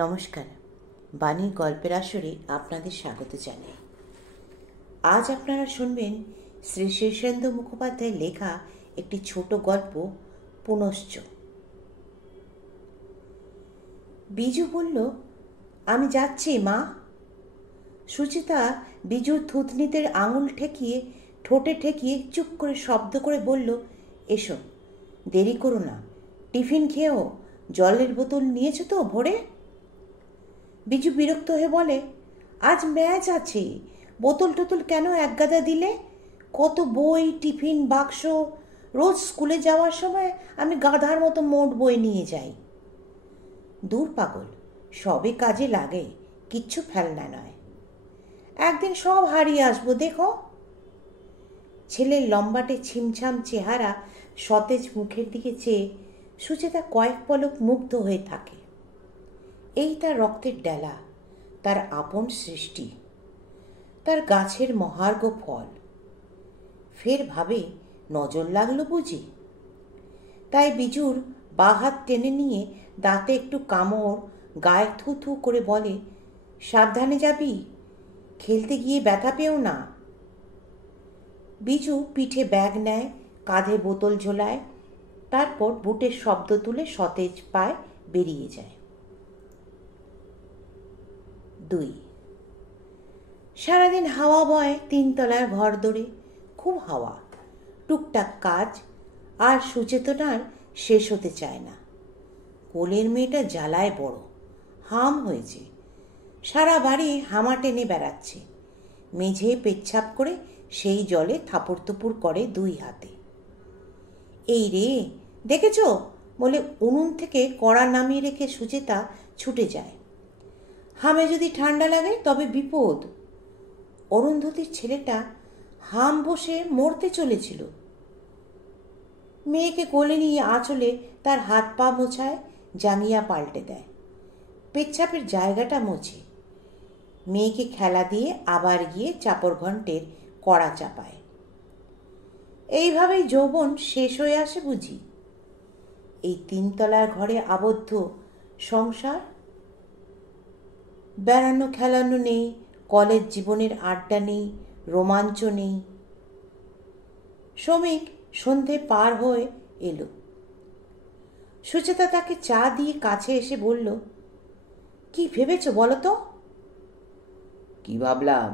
নমস্কার, বাণীর গল্পের আসরে আপনাদের স্বাগত জানাই। আজ আপনারা শুনবেন শ্রী শীর্ষেন্দু মুখোপাধ্যায়ের লেখা একটি ছোট গল্প, পুনশ্চ। বিজু বলল, আমি যাচ্ছি মা। সুচিতা বিজুর থুতনিতে আঙুল ঠেকিয়ে ঠোঁটে ঠেকিয়ে চুপ করে শব্দ করে বলল, এসো, দেরি করো না, টিফিন খেয়েও। জলের বোতল নিয়েছো তো ভরে? বিজু বিরক্ত হয়ে বলে, আজ ম্যাচ আছে, বোতল টোতল কেন একগাদা দিলে? কত বই, টিফিন বাক্স, রোজ স্কুলে যাওয়ার সময় আমি গাধার মতো মোট বই নিয়ে যাই। দূর পাগল, সবে কাজে লাগে, কিচ্ছু ফেলনা নয়। একদিন সব হারিয়ে আসবো, দেখো। ছেলের লম্বাটে ছিমছাম চেহারা, সতেজ মুখের দিকে চেয়ে সুচেতা কয়েক পলক মুগ্ধ হয়ে থাকে। এই তার রক্তের ডেলা, তার আপন সৃষ্টি, তার গাছের মহার্ঘ ফল। ফের ভাবে, নজর লাগলো বুঝি। তাই বিজুর বা হাত টেনে নিয়ে দাঁতে একটু কামড়, গায়ে থু থু করে বলে, সাবধানে যাবি, খেলতে গিয়ে ব্যথা পেও না। বিজু পিঠে ব্যাগ নেয়, কাঁধে বোতল ঝোলায়, তারপর বুটের শব্দ তুলে সতেজ পায়ে বেরিয়ে যায়। 2। সারাদিন হাওয়া বয় তিনতলার ঘর দৌড়ে, খুব হাওয়া, টুকটাক কাজ, আর সুচেতনার শেষ হতে চায় না। কোলের মেয়েটা জ্বালায় বড়, হাম হয়েছে, সারা বাড়ি হামা টেনে বেড়াচ্ছে। মেঝে পেচ্ছাপ করে সেই জলে থাপড় তুপুর করে দুই হাতে। এই রে, দেখেছ বলে উনুন থেকে কড়া নামিয়ে রেখে সুচেতা ছুটে যায়। হামে যদি ঠান্ডা লাগে তবে বিপদ। অরুন্ধতির ছেলেটা হাম বসে মরতে চলেছিল। মেয়েকে কোলে নিয়ে আঁচলে তার হাত পা মোছায়, জাঙ্গিয়া পাল্টে দেয়, পেচ্ছাপের জায়গাটা মোছে। মেয়েকে খেলা দিয়ে আবার গিয়ে চাপড় ঘণ্টের কড়া চাপায়। এইভাবেই যৌবন শেষ হয়ে আসে বুঝি। এই তিনতলার ঘরে আবদ্ধ সংসার। বেড়ানো খেলানো নেই, কলেজ জীবনের আড্ডা নেই, রোমাঞ্চ নেই। শ্রমিক সন্ধে পার হয়ে এলো। সুচেতা তাকে চা দিয়ে কাছে এসে বলল, কি ভেবেছ বলো তো? কি ভাবলাম?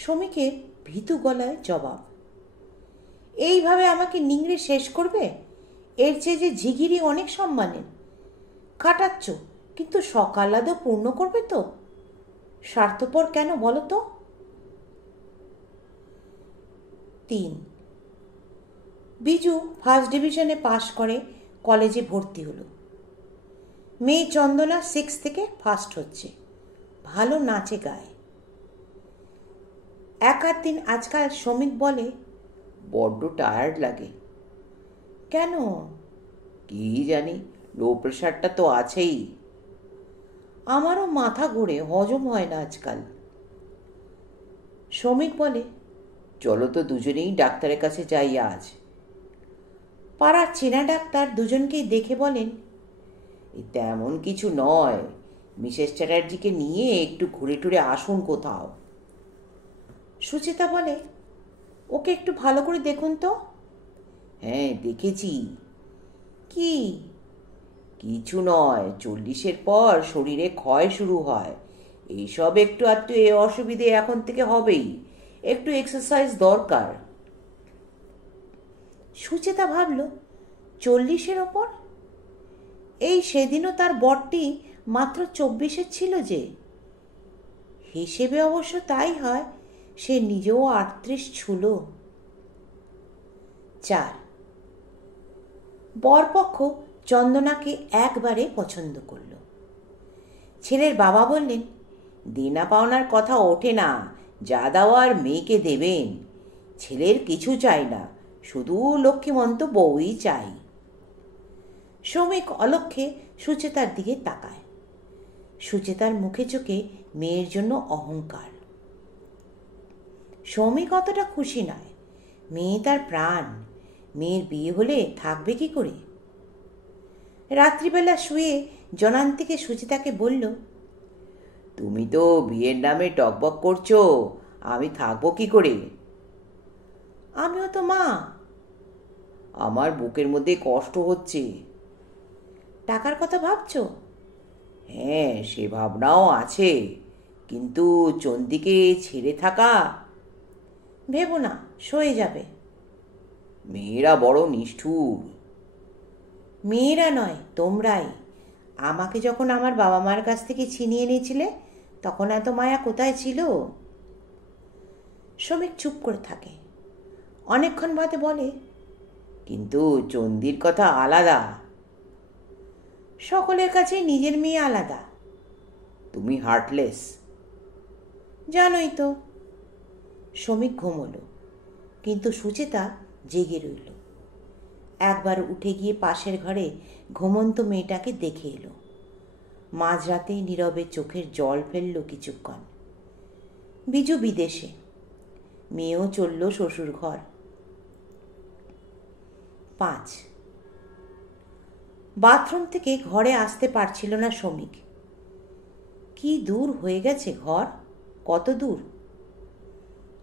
শ্রমিকের ভীতু গলায় জবাব। এইভাবে আমাকে নিংড়ে শেষ করবে? এর চেয়ে যে ঝিগিরি অনেক সম্মানের। কাটাচ্ছ, কিন্তু সকাল আদৌ পূর্ণ করবে তো? স্বার্থপর কেন বলো তো? 3। বিজু ফার্স্ট ডিভিশনে পাশ করে কলেজে ভর্তি হলো। মেয়ে চন্দনা 6 থেকে ফার্স্ট হচ্ছে, ভালো নাচে গায়। এক আধ দিন আজকাল শ্রমিক বলে, বড্ড টায়ার্ড লাগে। কেন? কি জানি, লো প্রেশারটা তো আছেই। আমারও মাথা ঘোরে, হজম হয় না আজকাল। শ্রমিক বলে, চলো তো দুজনেই ডাক্তারের কাছে যাই আজ। পাড়ার চেনা ডাক্তার দুজনকেই দেখে বলেন, তেমন কিছু নয়, মিসেস চ্যাটার্জিকে নিয়ে একটু ঘুরে টুরে আসুন কোথাও। সুচেতা বলে, ওকে একটু ভালো করে দেখুন তো। হ্যাঁ, দেখেছি। কি? কিছু নয়, 40-এর পর শরীরে ক্ষয় শুরু হয়, এইসব একটু আধটু এ অসুবিধে এখন থেকে হবেই, একটু এক্সারসাইজ দরকার। সুচেতা ভাবল, 40-এর ওপর? এই সেদিনও তার বরটি মাত্র 24-এর ছিল যে। হিসেবে অবশ্য তাই হয়, সে নিজেও 38 ছুলো। 4। বরপক্ষ চন্দনাকে একবারে পছন্দ করল। ছেলের বাবা বললেন, দেনা পাওনার কথা ওঠে না, যা দেওয়ার মেয়েকে দেবেন। ছেলের কিছু চাই না, শুধু লক্ষ্মীমন্ত বউই চাই। শ্রমিক অলক্ষ্যে সুচেতার দিকে তাকায়। সুচেতার মুখে চোখে মেয়ের জন্য অহংকার। শ্রমিক অতটা খুশি নয়, মেয়ে তার প্রাণ, মেয়ের বিয়ে হলে থাকবে কি করে? রাত্রিবেলা শুয়ে জনান্তিকে সুচিতাকে বলল, তুমি তো বিয়ের নামে টকবক করছো, আমি থাকবো কি করে? আমিও তো মা। আমার বুকের মধ্যে কষ্ট হচ্ছে। টাকার কথা ভাবছো? হ্যাঁ, সে ভাবনাও আছে, কিন্তু চন্দিকে ছেড়ে থাকা। ভেবো না, সয়ে যাবে। মেয়েরা বড় নিষ্ঠুর। মেয়েরা নয়, তোমরাই। আমাকে যখন আমার বাবা মার কাছ থেকে ছিনিয়ে নিয়েছিলে, তখন এত মায়া কোথায় ছিল? শ্রমিক চুপ করে থাকে। অনেকক্ষণ বাদে বলে, কিন্তু চন্দির কথা আলাদা। সকলের কাছে নিজের মেয়ে আলাদা। তুমি হার্টলেস। জানোই তো। শ্রমিক ঘুমোলো, কিন্তু সুচেতা জেগে রইল। একবার উঠে গিয়ে পাশের ঘরে ঘুমন্ত মেয়েটাকে দেখে এলো। মাঝরাতে নীরবে চোখের জল ফেলল কিছুক্ষণ। বিজু বিদেশে, মেয়েও চলল শ্বশুর ঘর। 5 বাথরুম থেকে ঘরে আসতে পারছিল না শ্রমিক। কি দূর হয়ে গেছে ঘর, কত দূর!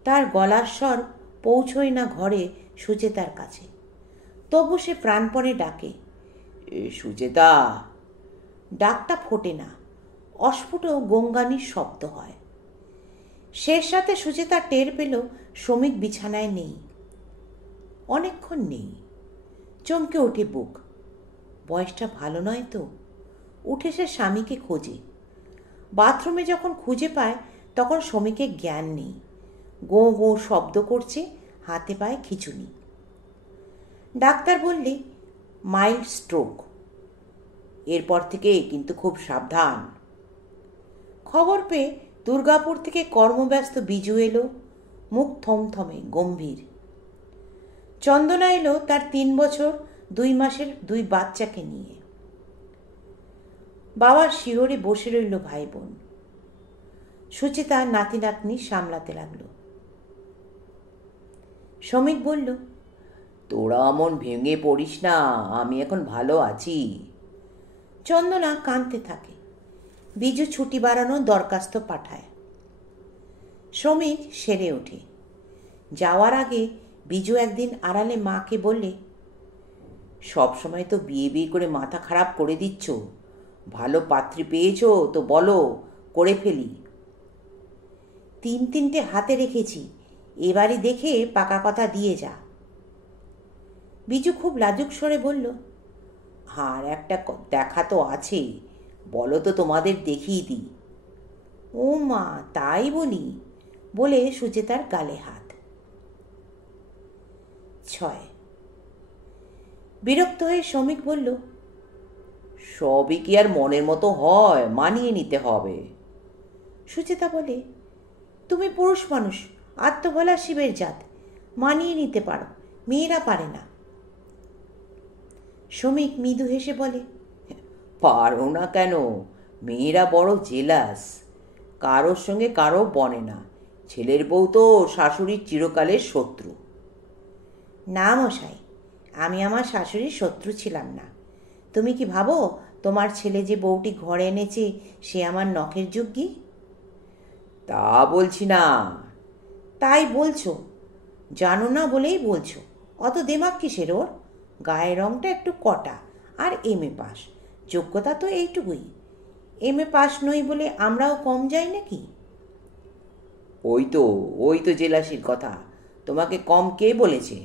তার গলার স্বর পৌঁছই না ঘরে সুচেতার কাছে। তবু সে প্রাণপণে ডাকে, সুচেতা। ডাকটা ফোটে না, অস্ফুট গঙ্গানির শব্দ হয়। শেষ রাতে সুচেতা টের পেল শ্রমিক বিছানায় নেই। অনেকক্ষণ নেই। চমকে ওঠে বুক। বয়সটা ভালো নয় তো। উঠে সে স্বামীকে খোঁজে। বাথরুমে যখন খুঁজে পায়, তখন শ্রমিকের জ্ঞান নেই। গো গো শব্দ করছে, হাতে পায়ে খিঁচুনি। ডাক্তার বললে মাইল্ড স্ট্রোক। এরপর থেকে কিন্তু খুব সাবধান। খবর পেয়ে দুর্গাপুর থেকে কর্মব্যস্ত বিজু এলো, মুখ থমথমে গম্ভীর। চন্দনা এলো তার 3 বছর 2 মাসের 2 বাচ্চাকে নিয়ে। বাবার শিহরে বসে রইল ভাই বোন। সুচেতা নাতি নাতনি সামলাতে লাগলো। শ্রমিক বলল, তোরা অমন ভেঙে পড়িস না, আমি এখন ভালো আছি। চন্দনা কাঁদতে থাকে। বিজু ছুটি বাড়ানোর দরখাস্ত পাঠায়। শ্রমিক সেরে ওঠে। যাওয়ার আগে বিজু একদিন আড়ালে মাকে বললে, সবসময় তো বিয়ে বিয়ে করে মাথা খারাপ করে দিচ্ছ, ভালো পাত্রী পেয়েছো তো বলো, করে ফেলি। 3-3টে হাতে রেখেছি, এবারই দেখে পাকা কথা দিয়ে যা। বিজু খুব লাজুক স্বরে বলল, আর একটা দেখা তো আছে, বলো তো তোমাদের দেখিয়ে দিই। ও মা, তাই বলি, বলে সুচেতার গালে হাত। 6 বিরক্ত হয়ে শ্রমিক বলল, সবই কি আর মনের মতো হয়, মানিয়ে নিতে হবে। সুচেতা বলে, তুমি পুরুষ মানুষ, আত্মভোলা শিবের জাত, মানিয়ে নিতে পারো, মেয়েরা পারে না। শ্রমিক মৃদু হেসে বলে, পারো না কেন? মেয়েরা বড় জেলাস, কারোর সঙ্গে কারো বনে না। ছেলের বউ তো শাশুড়ির চিরকালের শত্রু। না মশাই, আমি আমার শাশুড়ির শত্রু ছিলাম না। তুমি কি ভাবো তোমার ছেলে যে বউটি ঘরে এনেছে সে আমার নখের যোগ্যী? তা বলছি না। তাই বলছো? জানো না বলেই বলছো। অত দেমাক কিসের ওর? গায়ের রংটা একটু কটা, আর MA পাস, যোগ্যতা তো এইটুকুই। MA পাস নই বলে আমরাও কম যাই নাকি? ওই তো জেলাসির কথা। তোমাকে কম কে বলেছে?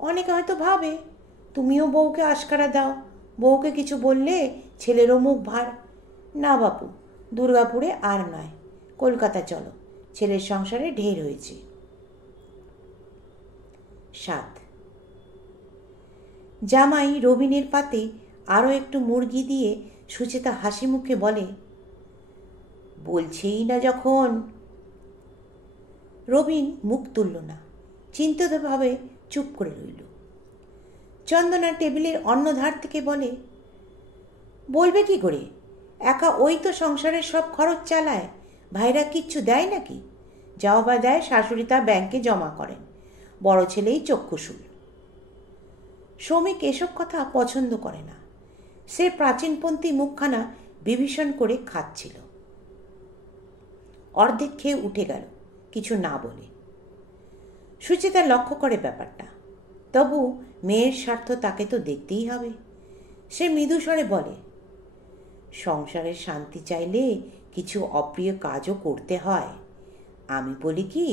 অনেকে হয়তো ভাবে তুমিও বউকে আশকারা দাও, বউকে কিছু বললে ছেলেরও মুখ ভার। না বাপু, দুর্গাপুরে আর নয়, কলকাতা চলো, ছেলের সংসারে ঢের হয়েছে। 7 জামাই রবিনের পাতে আরও একটু মুরগি দিয়ে সুচেতা হাসি মুখে বলে, বলছেই না যখন। রবিন মুখ তুলল না, চিন্তিতভাবে চুপ করে রইল। চন্দনা টেবিলের অন্য ধার থেকে বলে, বলবে কি করে? একা ওই তো সংসারের সব খরচ চালায়, ভাইরা কিচ্ছু দেয় নাকি? যাও বা দেয়, শাশুড়ি তা ব্যাংকে জমা করেন, বড় ছেলেই চক্ষুশূল। শ্রমিক এসব কথা পছন্দ করে না। সে প্রাচীনপন্থী মুখখানা বিভীষণ করে খাচ্ছিল। অর্ধেক খেয়ে উঠে গেল কিছু না বলে। সুচেতা লক্ষ্য করে ব্যাপারটা, তবু মেয়ের স্বার্থ তাকে তো দেখতেই হবে। সে মৃদু স্বরে বলে, সংসারের শান্তি চাইলে কিছু অপ্রিয় কাজও করতে হয়। আমি বলি কি,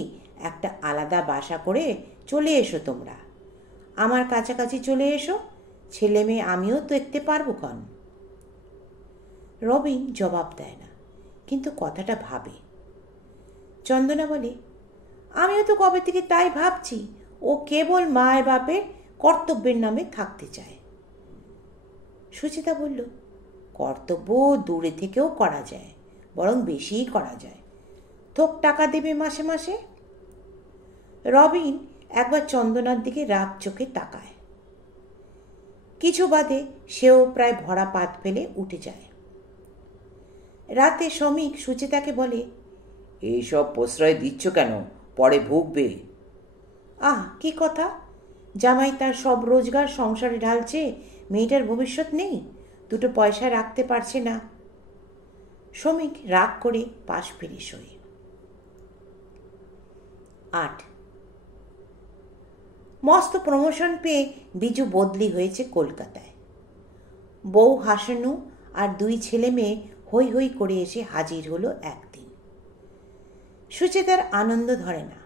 একটা আলাদা বাসা করে চলে এসো তোমরা, আমার কাছাকাছি চলে এসো, ছেলে মেয়ে আমিও দেখতে পারবো কন। রবিন জবাব দেয় না, কিন্তু কথাটা ভাবে। চন্দনা বলে, আমিও তো কবে থেকে তাই ভাবছি, ও কেবল মায়ের বাপের কর্তব্যের নামে থাকতে চায়। সুচিতা বলল, কর্তব্য দূরে থেকেও করা যায়, বরং বেশিই করা যায়। থোক টাকা দেবে মাসে মাসে। রবিন একবার চন্দনার দিকে রাগ চোখে তাকায়। কিছু বাদে সেও প্রায় ভরা পাত ফেলে উঠে যায়। রাতে শ্রমিক সুচিতাকে বলে, এইসব প্রশ্রয় দিচ্ছ কেন, পরে ভুগবে। আহ, কি কথা! জামাই তার সব রোজগার সংসারে ঢালছে, মেয়েটার ভবিষ্যৎ নেই, দুটো পয়সা রাখতে পারছে না। শ্রমিক রাগ করে পাশ ফিরে শোয়। 8 মস্ত প্রমোশন পেয়ে বিজু বদলি হয়েছে কলকাতায়। বউ হাসানু আর 2 ছেলে মেয়ে হৈ হৈ করে এসে হাজির হলো একদিন। সুচেতার আনন্দ ধরে না।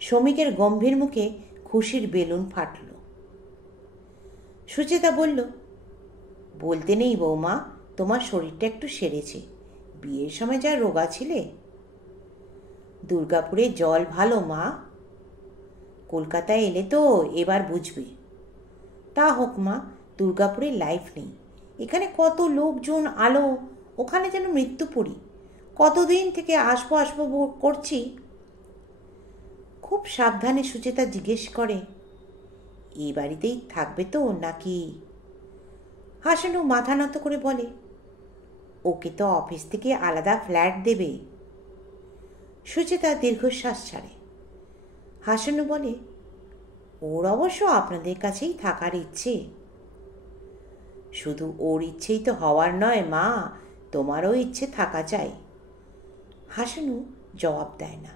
শ্রমিকের গম্ভীর মুখে খুশির বেলুন ফাটল। সুচেতা বলল, বলতে নেই বৌমা, তোমার শরীরটা একটু সেরেছে, বিয়ের সময় যা রোগা ছিলে। দুর্গাপুরে জল ভালো মা, কলকাতায় এলে তো এবার বুঝবে। তা হোক মা, দুর্গাপুরে লাইফ নেই, এখানে কত লোকজন, আলো, ওখানে যেন মৃত্যুপুরী। কতদিন থেকে আসবো আসবো করছি। খুব সাবধানে সুচেতা জিজ্ঞেস করে, এই বাড়িতেই থাকবে তো নাকি? হাসানু মাথা নত করে বলে, ওকে তো অফিস থেকে আলাদা ফ্ল্যাট দেবে। সুচেতা দীর্ঘশ্বাস ছাড়ে। হাসানু বলে, ওর অবশ্য আপনাদের কাছেই থাকার ইচ্ছে। শুধু ওর ইচ্ছেই তো হওয়ার নয় মা, তোমারও ইচ্ছে থাকা চাই। হাসানু জবাব দেয় না।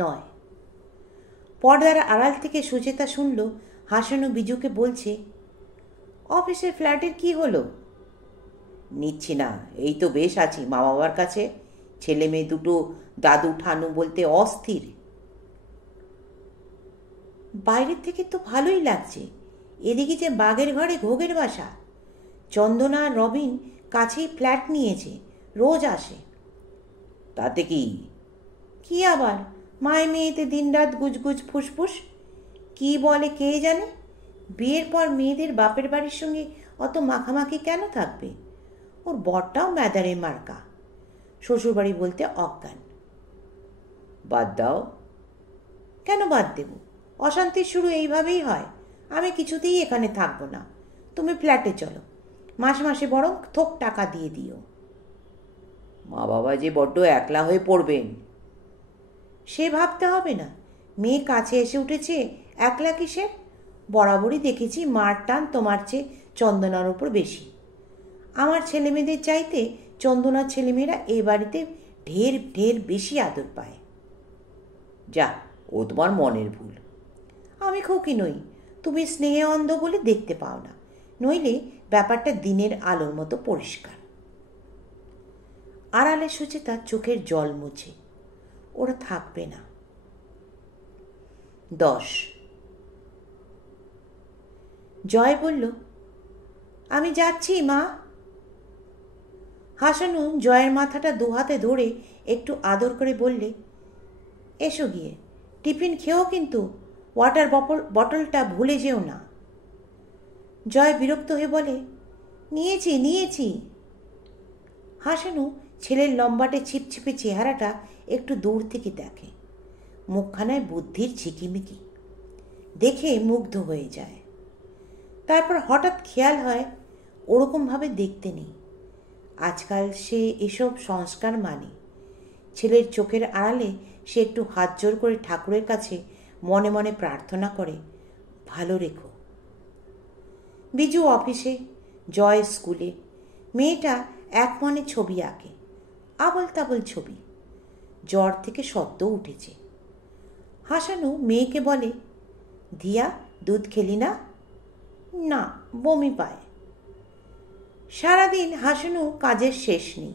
9 পর্দার আড়াল থেকে সুচেতা শুনল হাসানু বিজুকে বলছে, অফিসের ফ্ল্যাটের কি হলো? নিচ্ছি না, এই তো বেশ আছি মা বাবার কাছে। ছেলে মেয়ে দুটো দাদু ঠানু বলতে অস্থির। বাইরের থেকে তো ভালোই লাগছে, এদিকে যে বাঘের ঘরে ঘোগের বাসা। চন্দনা আর রবিন কাছেই ফ্ল্যাট নিয়েছে, রোজ আসে। তাতে কি? কি আবার, মায়ে মেয়েতে দিনরাত গুজগুজ ফুসফুস, কি বলে কে জানে। বিয়ের পর মেয়েদের বাপের বাড়ির সঙ্গে অত মাখামাখি কেন থাকবে? ওর বরটাও ম্যাদারে মার্কা, শ্বশুরবাড়ি বলতে অজ্ঞান। বাদ দাও। কেন বাদ দেব? অশান্তির শুরু এইভাবেই হয়। আমি কিছুতেই এখানে থাকবো না, তুমি ফ্ল্যাটে চলো, মাসে মাসে বরং থোক টাকা দিয়ে দিও। মা বাবা যে বড্ড একলা হয়ে পড়বেন। সে ভাবতে হবে না, মেয়ে কাছে এসে উঠেছে, একলা কিসের? বরাবরই দেখেছি মার টান তোমার চেয়ে চন্দনার উপর বেশি। আমার ছেলেমেয়েদের চাইতে চন্দনার ছেলেমেয়েরা এ বাড়িতে ঢের ঢের বেশি আদর পায়। যা, ও তোমার মনের ভুল। আমি খুকি নই, তুমি স্নেহে অন্ধ বলে দেখতে পাও না, নইলে ব্যাপারটা দিনের আলোর মতো পরিষ্কার। আড়ালে সুচেতা চোখের জল মুছে, ওরা থাকবে না। 10 জয় বলল, আমি যাচ্ছি মা। হাসানু জয়ের মাথাটা দুহাতে ধরে একটু আদর করে বললে, এসো গিয়ে, টিফিন খেয়েও কিন্তু ওয়াটার বটলটা ভুলে যেও না। জয় বিরক্ত হয়ে বলে, নিয়েছি নিয়েছি। হাসানু ছেলের লম্বাটে ছিপছিপে চেহারাটা একটু দূর থেকে দেখে, মুখখানায় বুদ্ধির ঝিকিমিকি, দেখে মুগ্ধ হয়ে যায়। তারপর হঠাৎ খেয়াল হয় ওরকমভাবে দেখতে নেই। আজকাল সে এসব সংস্কার মানে। ছেলের চোখের আড়ালে সে একটু হাত জোর করে ঠাকুরের কাছে মনে মনে প্রার্থনা করে, ভালো রেখো। বিজু অফিসে, জয় স্কুলে। মেয়েটা এক মনে ছবি আঁকে, আবল তাবল ছবি। জ্বর থেকে সদ্য উঠেছে। হাসানু মেয়েকে বলে, দিয়া দুধ খেলি না? না, বমি পায়। সারাদিন হাসানু কাজের শেষ নেই,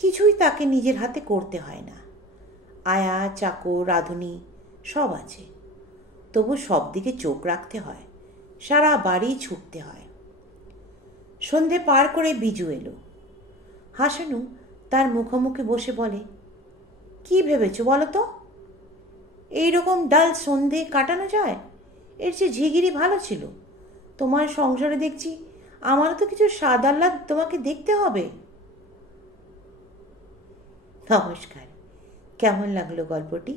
কিছুই তাকে নিজের হাতে করতে হয় না। আয়া, চাকর, রাঁধুনি সব আছে, তবু সব দিকে চোখ রাখতে হয়, সারা বাড়ি ছুটতে হয়। সন্ধে পার করে বিজু এলো। হাসানু তার মুখোমুখি বসে বলে, কি ভেবেছ বলো তো? এইরকম ডাল সন্ধে কাটানো যায়? এর চেয়ে ঝিগিরি ভালো ছিল। তোমার সংসারে দেখছি আমারও তো কিছু স্বাদ আহ্লাদ তোমাকে দেখতে হবে। নমস্কার, কেমন লাগলো গল্পটি?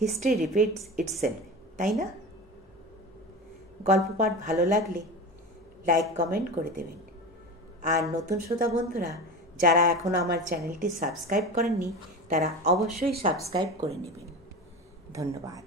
হিস্ট্রি রিপিটস ইটসেলফ, তাই না? গল্প পাঠ ভালো লাগলে লাইক কমেন্ট করে দেবেন। আর নতুন শ্রোতা বন্ধুরা যারা এখনও আমার চ্যানেলটি সাবস্ক্রাইব করেননি তারা অবশ্যই সাবস্ক্রাইব করে নেবেন। ধন্যবাদ।